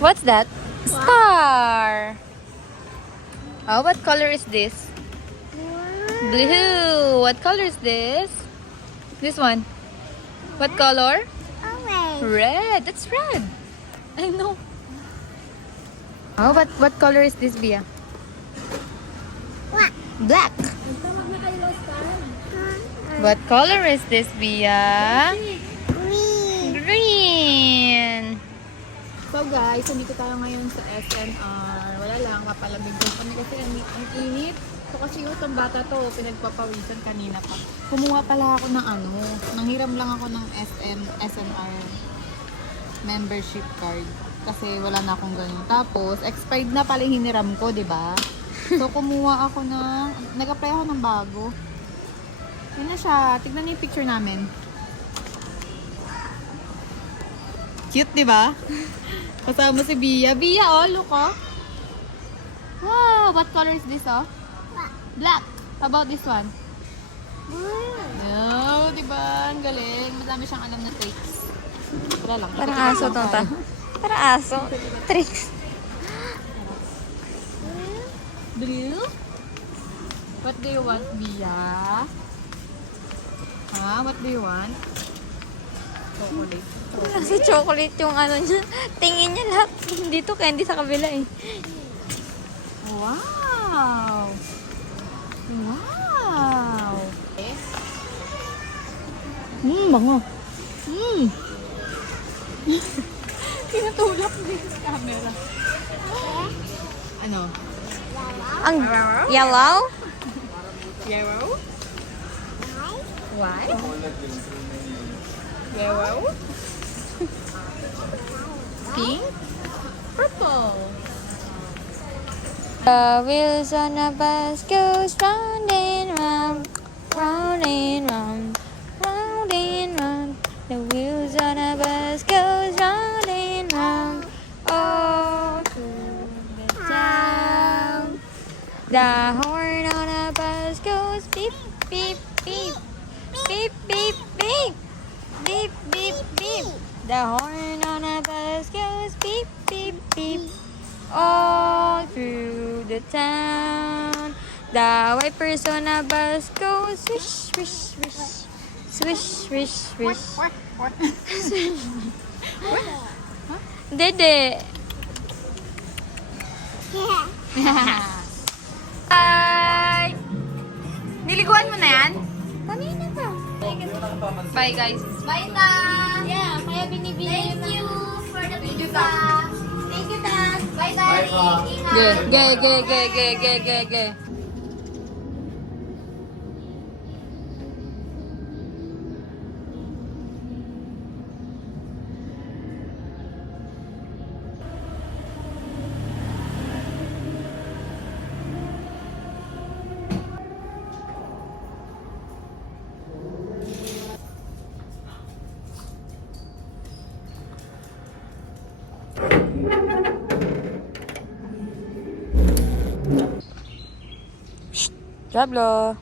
What's that? Star. Oh, what color is this? Blue. What color is this? This one. What color? Orange. Red. That's red. I know. Oh, what color is this, Bia? What? Black. What color is this, Bia? Green. Green. So guys, nandito tayo ngayon sa SNR. Wala lang, mapalamig lang kami kasi ang init. So kasi yung bata to, pinagpapawisan kanina pa. Kumuha pala ako ng nanghiram lang ako ng SNR membership card. Kasi wala na akong ganyan. Tapos, expired na pala yung hiniram ko, di ba? So, kumuha ako nag-apply ako ng bago. Yun na siya. Tignan niyo yung picture namin. Cute, di ba? Kasama si Bia. Bia, oh, look, oh. Wow, what color is this, oh? Black. How about this one? No, di ba? Ang galing. Madami siyang alam na tricks. Wala lang. Parang aso to ta. Parang aso. Tricks. Blue? What do you want, Bia? Ha? What do you want? Chocolate. Nasa chocolate yung niya. Tingin niya lahat. Dito candy sa kabila eh. Wow! Wow! Okay. Bango. Tinatulak din sa camera. Ano? Ang yellow? Yellow? White? Yellow? Pink? Purple? The wheels on a bus goes round and round, round and round, round and round. The wheels on a bus goes round and round, all through the town. The horn on a bus goes beep, beep, beep, beep, beep, beep, beep, beep, beep. The horn on a bus goes beep, beep, beep, all through the town. The wipers on a bus go swish, swish, swish, swish, swish, swish. Dede. Bye! Niliguan mo na yan? Kanina pa. Bye guys. Bye, Ta. Yeah, kaya binibili yun. Thank you for the pizza. Thank you, Ta. Bye, darling. Ingat. Ge. Jablo.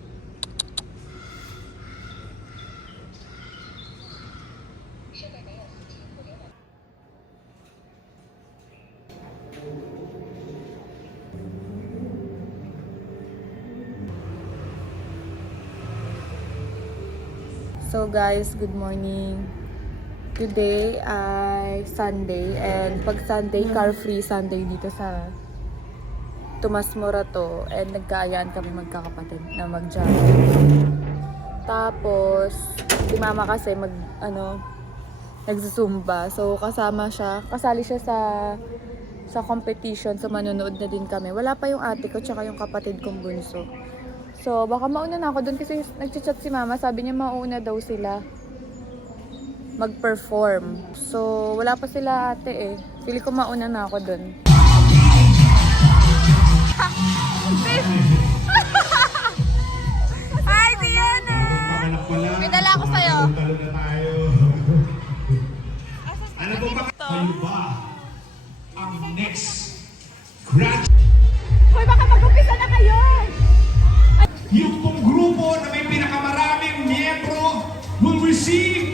So guys, good morning. Today ay Sunday and pag Sunday, car free Sunday dito sa Tomas Morato and nagkaayaan kami magkakapatid na mag-jogging. Tapos, si mama kasi nagsusumba. So, kasali siya sa competition. So, manonood na din kami. Wala pa yung ate ko tsaka yung kapatid kong bunso. So, baka mauna na ako doon kasi nagchat si mama. Sabi niya mauna daw sila mag-perform. So, wala pa sila ate eh. Pili ko mauna na ako doon. Hi, Diana! May dala ako sa'yo. Ano po ba kayo ba ang next grad? Hoy, baka mag-umpisa na kayo! Yung pong grupo na may pinakamaraming miyembro will receive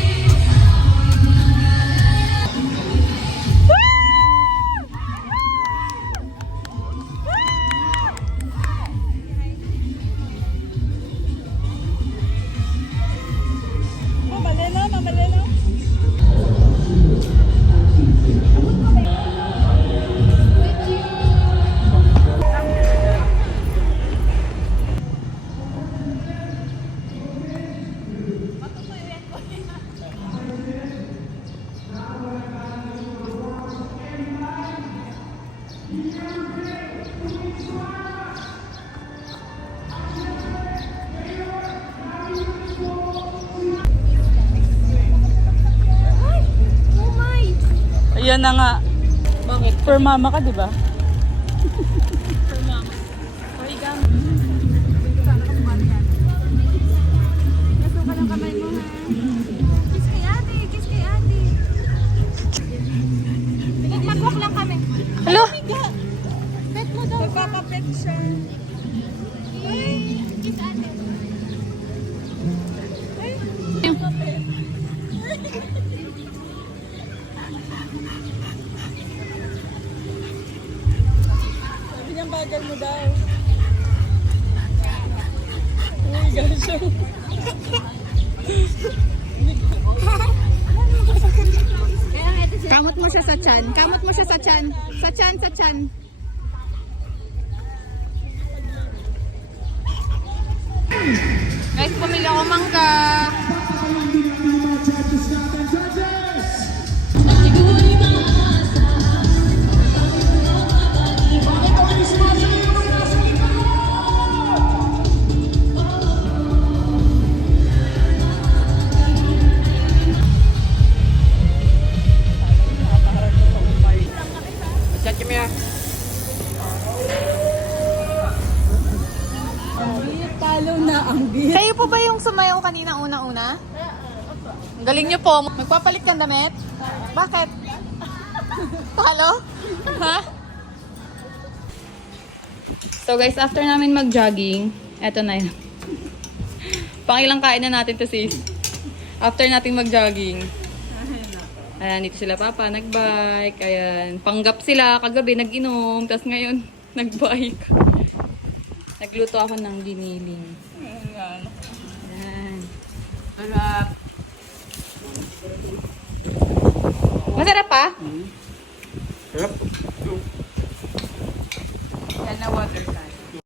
Yan na nga. Bakit? For mama ka, di ba? For mama. Sorry, gang. Sana ka mukha yan. Nasuka ng kamay mo, ha? Kiss kay ate, kiss kay ate. Mag-walk lang kami. Hello? Bet mo daw. Magpapapet siya. Kiss ate. Sabi niya bagal mo daw. Uy, gosh. Kamot mo siya sa chan. Kamot mo siya sa chan. Sa chan, sa chan. Guys, pumili ako mangga. Kayo po ba yung sumayaw kanina una-una? Ang galing nyo po. Magpapalit kang damit? Bakit? Talo? Ha? So guys, after namin mag-jogging, eto na yun. Pangilang kain na natin to sis. After natin mag-jogging. Ayan, dito sila papa, nag-bike. Ayan, panggap sila. Kagabi nag-inom. Tapos ngayon, nag-bike. Nagluto ako ng giniling. Ayan. Sarap. Masarap pa? Sarap. Yan na water kan.